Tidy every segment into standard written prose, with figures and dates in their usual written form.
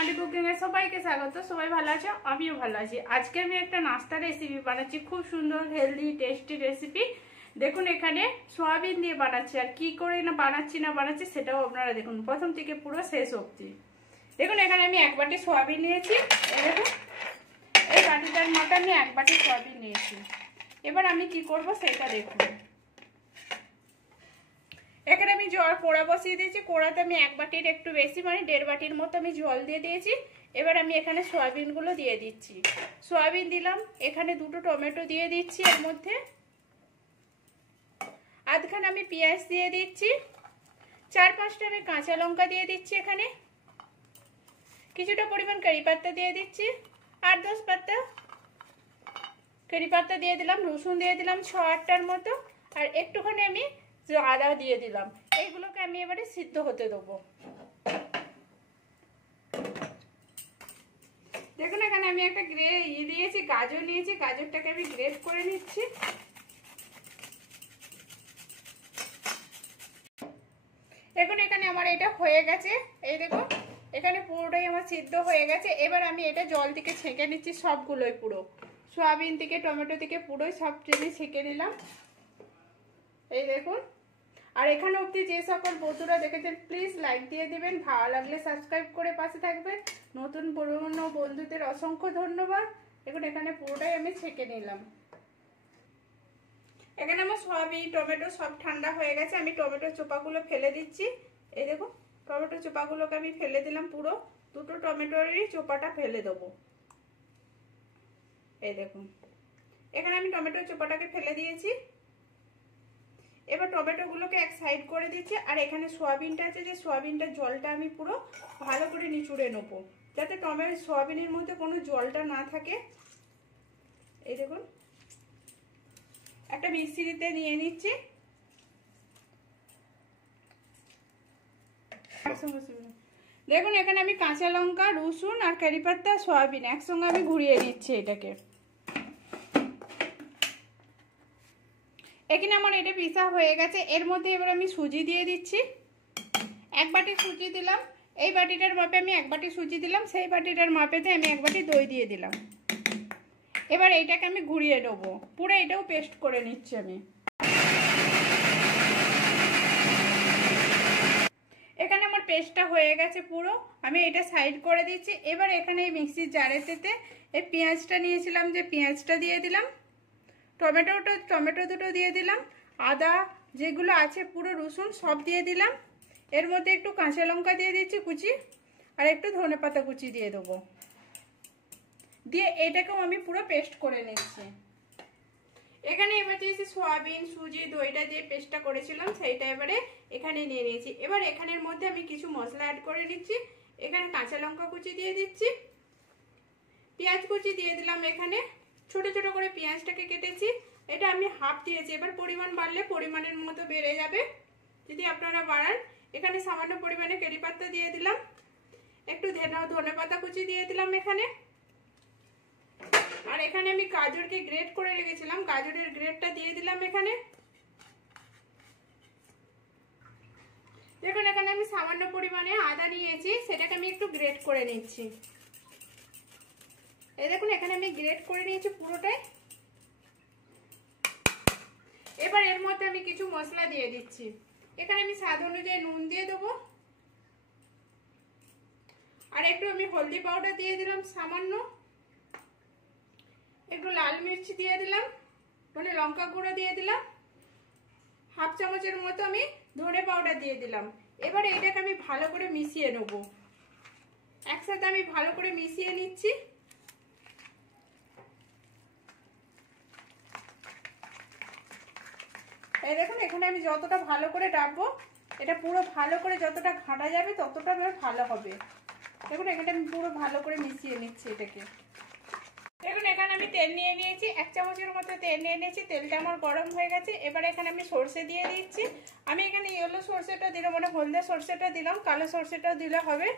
মামাটি কুকিং এ সবাইকে স্বাগত। সবাই ভালো আছো, আমিও ভালো আছি। আজকে আমি একটা নাস্তা রেসিপি বানাচ্ছি, খুব সুন্দর হেলদি টেস্টি রেসিপি। দেখুন এখানে সয়াবিন দিয়ে বানাচ্ছি, আর কি করে না বানাচ্ছি সেটাও আপনারা দেখুন প্রথম থেকে পুরো শেষ অবধি। দেখুন এখানে আমি এক বাটি সয়াবিন নিয়েছি। দেখুন এই বাটিটার মতো আমি এক বাটি সয়াবিন নিয়েছি। এবার আমি কি করব সেটা দেখুন। এখানে আমি জল কোড়া বসিয়ে দিয়েছি। কোড়াতে আমি এক বাটির একটু বেশি মানে 1.5 বাটির মতো আমি জল দিয়ে দিয়েছি। এবার আমি এখানে সয়াবিনগুলো দিয়ে দিচ্ছি। সয়াবিন দিলাম, এখানে 2টো টমেটো দিয়ে দিচ্ছি, এর মধ্যে আধখানা আমি পেঁয়াজ দিয়ে দিচ্ছি, 4-5টা আমি কাঁচা লঙ্কা দিয়ে দিচ্ছি, এখানে কিছুটা পরিমাণ কারি পাতা দিয়ে দিচ্ছি, 8-10 পাতা কারি পাতা দিয়ে দিলাম, রসুন দিয়ে দিলাম 6-8টার মতো, আর একটুখানি আমি আদা দিয়ে দিলাম। এইগুলোকে আমি এবারে সিদ্ধ হতে দেবো। দেখুন এখানে আমি একটা দিয়েছি, গাজর নিয়েছি, গাজরটাকে আমি গ্রেট করে নিচ্ছি। দেখুন এখানে আমার এটা হয়ে গেছে, এই দেখুন এখানে পুরোটাই আমার সিদ্ধ হয়ে গেছে। এবার আমি এটা জল থেকে ছেঁকে নিচ্ছি, সবগুলোই পুরো সয়াবিন থেকে টমেটো থেকে পুরোই সব ট্রেনে ছেঁকে নিলাম। এই দেখুন। আর এখানে অবধি যে সকল বন্ধুরা দেখেছেন প্লিজ লাইক দিয়ে দিবেন, ভালো লাগলে সাবস্ক্রাইব করে পাশে থাকবেন। নতুন পুরনো বন্ধুদের অসংখ্য ধন্যবাদ। দেখুন এখানে পুরোটাই আমি ছেঁকে নিলাম। এখানে আমার সয়াবিন টমেটো সব ঠান্ডা হয়ে গেছে। আমি টমেটোর চোপাগুলো ফেলে দিচ্ছি। এই দেখুন টমেটোর চোপাগুলোকে আমি ফেলে দিলাম, পুরো 2টো টমেটোরই চোপাটা ফেলে দেবো। এই দেখুন এখানে আমি টমেটোর চোপাটাকে ফেলে দিয়েছি। এবার টমেটোগুলোকে এক সাইড করে দিচ্ছি, আর এখানে সয়াবিনটা আছে, যে সয়াবিনটার জলটা আমি পুরো ভালো করে নিচুড়ে নেবো, যাতে সয়াবিনের মধ্যে কোনো জলটা না থাকে। এই দেখুন একটা মিক্সিতে নিয়ে নিচ্ছি। দেখুন এখানে আমি কাঁচা লঙ্কা, রসুন আর কারি পাতা সয়াবিন একসঙ্গে আমি ঘুরিয়ে নিচ্ছি এটাকে। এখানে আমার এটা পিসা হয়ে গেছে। এর মধ্যে এবার আমি সুজি দিয়ে দিচ্ছি। এক বাটি সুজি দিলাম। এই বাটিটার মাপে আমি এক বাটি সুজি দিলাম, সেই বাটিটার মাপেতে আমি এক বাটি দই দিয়ে দিলাম। এবার এইটাকে আমি ঘুরিয়ে নেবো, পুরো এটাও পেস্ট করে নিচ্ছি আমি। এখানে আমার পেস্টটা হয়ে গেছে পুরো, আমি এটা সাইড করে দিচ্ছি। এবার এখানে এই মিক্সির জারেতে এই পেঁয়াজটা নিয়েছিলাম, যে পেঁয়াজটা দিয়ে দিলাম, টমেটো দুটো দিয়ে দিলাম, আদা যেগুলো আছে পুরো রসুন সব দিয়ে দিলাম। এর মধ্যে একটু কাঁচা লঙ্কা দিয়ে দিচ্ছি কুচি, আর একটু ধনেপাতা কুচি দিয়ে দেবো। দিয়ে এটাকেও আমি পুরো পেস্ট করে নিচ্ছি। এখানে এবার দিয়েছি সয়াবিন, সুজি, দইটা দিয়ে পেস্টটা করেছিলাম সেইটা এবারে এখানে নিয়ে নিয়েছি। এবার এখানের মধ্যে আমি কিছু মশলা অ্যাড করে নিচ্ছি। এখানে কাঁচা লঙ্কা কুচি দিয়ে দিচ্ছি, পেঁয়াজ কুচি দিয়ে দিলাম, এখানে ছোট ছোট করে পেঁয়াজটাকে কেটেছি, এটা আমি হাফ দিয়েছি। এবার পরিমাণ বাড়লে পরিমাণের মতো বেড়ে যাবে যদি আপনারা বাড়ান। এখানে সামান্য পরিমাণে কারি পাতা দিয়ে দিলাম, একটু ধনেপাতা কুচি দিয়ে দিলাম এখানে। আর এখানে আমি গাজরকে গ্রেট করে রেখেছিলাম, গাজরের গ্রেটটা দিয়ে দিলাম এখানে। দেখুন এখানে আমি সামান্য পরিমাণে আদা নিয়েছি, সেটাকে আমি একটু গ্রেট করে নিচ্ছি। এই দেখুন এখানে আমি গ্রেট করে নিয়েছি পুরোটাই। এবার এর মধ্যে আমি কিছু মশলা দিয়ে দিচ্ছি। এখানে আমি স্বাদ অনুযায়ী নুন দিয়ে দেবো, আর একটু আমি হলদি পাউডার দিয়ে দিলাম সামান্য, একটু লাল মির্চি দিয়ে দিলাম, মানে লঙ্কা গুঁড়ো দিয়ে দিলাম, হাফ চামচের মতো আমি ধনে পাউডার দিয়ে দিলাম। এবারে এটাকে আমি ভালো করে মিশিয়ে নেব, একসাথে আমি ভালো করে মিশিয়ে নিচ্ছি। এই দেখুন এখানে আমি যতটা ভালো করে ডাববো, এটা পুরো ভালো করে যতটা ঘাঁটা যাবে ততটা ভালো হবে। দেখুন এখানে আমি পুরো ভালো করে মিশিয়ে নিচ্ছি এটাকে। দেখুন এখানে আমি তেল নিয়ে নিয়েছি, 1 চামচের মতো তেল নিয়ে নিয়েছি। তেলটা আমার গরম হয়ে গেছে। এবার এখানে আমি সর্ষে দিয়ে দিচ্ছি। আমি এখানে ইয়েলো সর্ষেটা দিলাম, মানে হলদে সর্ষেটা দিলাম, কালো সর্ষেটাও দিলে হবে।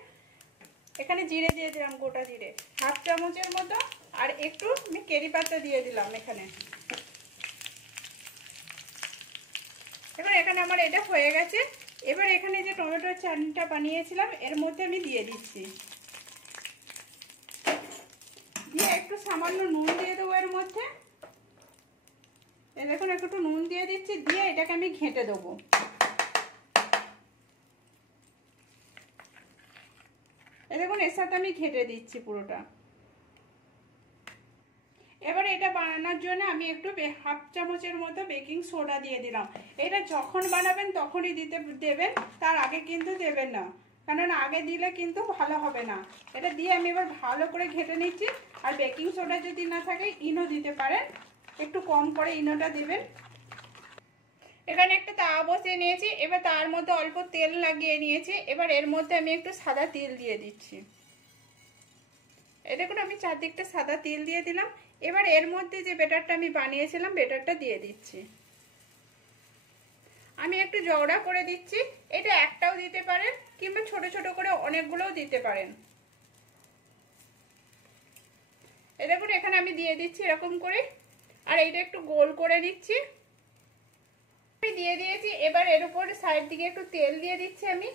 এখানে জিরে দিয়ে দিলাম, গোটা জিরে হাফ চামচের মতো, আর একটু আমি কারি পাতা দিয়ে দিলাম এখানে। এবার এখানে আমার এটা হয়ে গেছে। এবার এখানে যে টমেটোর চাটনিটা বানিয়েছিলাম এর মধ্যে আমি দিয়ে দিচ্ছি। সামান্য নুন দিয়ে দেবো এর মধ্যে। এই দেখুন একটু নুন দিয়ে দিচ্ছি, দিয়ে এটাকে আমি ঘেঁটে দেবো। এই দেখুন এর সাথে আমি ঘেঁটে দিচ্ছি পুরোটা। এবার এটা বানানোর জন্য আমি একটু হাফ চামচের মতো বেকিং সোডা দিয়ে দিলাম। এটা যখন বানাবেন তখনই দেবেন, তার আগে কিন্তু দেবেন না, কারণ আগে দিলে কিন্তু ভালো হবে না। এটা দিয়ে আমি এবার ভালো করে ঘেঁটে নিচ্ছি। আর বেকিং সোডা যদি না থাকে ইনো দিতে পারেন, একটু কম করে ইনোটা দেবেন। এখানে একটা তাওয়া বসিয়ে নিয়েছি, এবার তার মধ্যে অল্প তেল লাগিয়ে নিয়েছি। এবার এর মধ্যে আমি একটু সাদা তিল দিয়ে দিচ্ছি। এই দেখুন আমি চারদিকটা সাদা তিল দিয়ে দিলাম। এবার এর মধ্যে যে ব্যাটারটা আমি বানিয়েছিলাম ব্যাটারটা দিয়ে দিচ্ছি। আমি একটু জড়া করে দিচ্ছি। এটা একটাও দিতে পারেন কিংবা ছোট ছোট করে অনেকগুলোও দিতে পারেন। এই দেখুন এখানে আমি দিয়ে দিচ্ছি এরকম করে, আর এইটা একটু গোল করে দিচ্ছি। আমি দিয়ে দিয়েছি। এবার এর উপর সাইড দিকে একটু তেল দিয়ে দিচ্ছি আমি।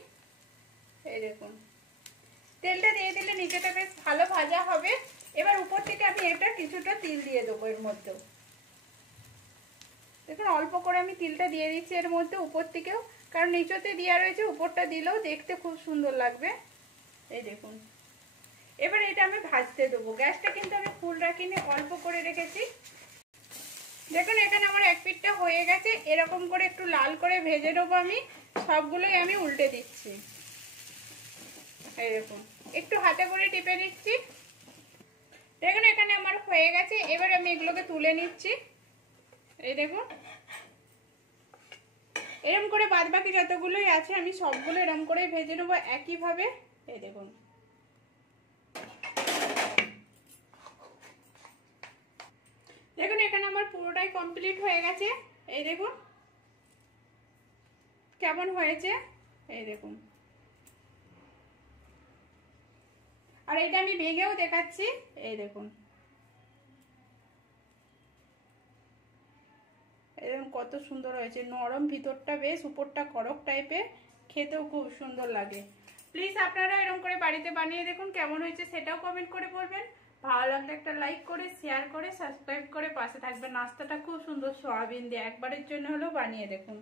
এই দেখুন তেলটা দিয়ে দিলে নিচেটা বেশ ভালো ভাজা হবে। এবার উপর থেকে আমি এটা কিছুটা তিল দিয়ে দেবো এর মধ্যে। দেখুন অল্প করে আমি তিলটা দিয়ে দিচ্ছি এর মধ্যে উপর থেকেও, কারণ নিচতে দেওয়া রয়েছে, উপরটা দিলেও দেখতে খুব সুন্দর লাগবে। এই দেখুন এবার এটা আমি ভাজতে দেবো। গ্যাসটা কিন্তু আমি ফুল রাখিনি, অল্প করে রেখেছি। দেখুন এখানে আমার এক পিঠটা হয়ে গেছে। এরকম করে একটু লাল করে ভেজে নেবো আমি। সবগুলোই আমি উল্টে দিচ্ছি। এই দেখুন একটু হাতে করে টিপে নিচ্ছি। দেখুন এখানে আমার হয়ে গেছে। এবার আমি এগুলোকে তুলে নিচ্ছি। এই দেখুন এরকম করে বাদ বাকি যতগুলোই আছে আমি সবগুলো এরকম করে ভেজে নেবো একইভাবে। এই দেখুন দেখুন এখানে আমার পুরোটাই কমপ্লিট হয়ে গেছে। এই দেখুন কেমন হয়েছে। এই দেখুন, আর এটা আমি ভেঙেও দেখাচ্ছি। এই দেখুন এরকম কত সুন্দর হয়েছে, নরম ভিতরটা বেশ, উপরটা কড়ক টাইপের, খেতেও খুব সুন্দর লাগে। প্লিজ আপনারা এরকম করে বাড়িতে বানিয়ে দেখুন, কেমন হয়েছে সেটাও কমেন্ট করে বলবেন। ভালো লাগলে একটা লাইক করে, শেয়ার করে, সাবস্ক্রাইব করে পাশে থাকবেন। নাস্তাটা খুব সুন্দর, সয়াবিন দিয়ে একবারের জন্য হলেও বানিয়ে দেখুন।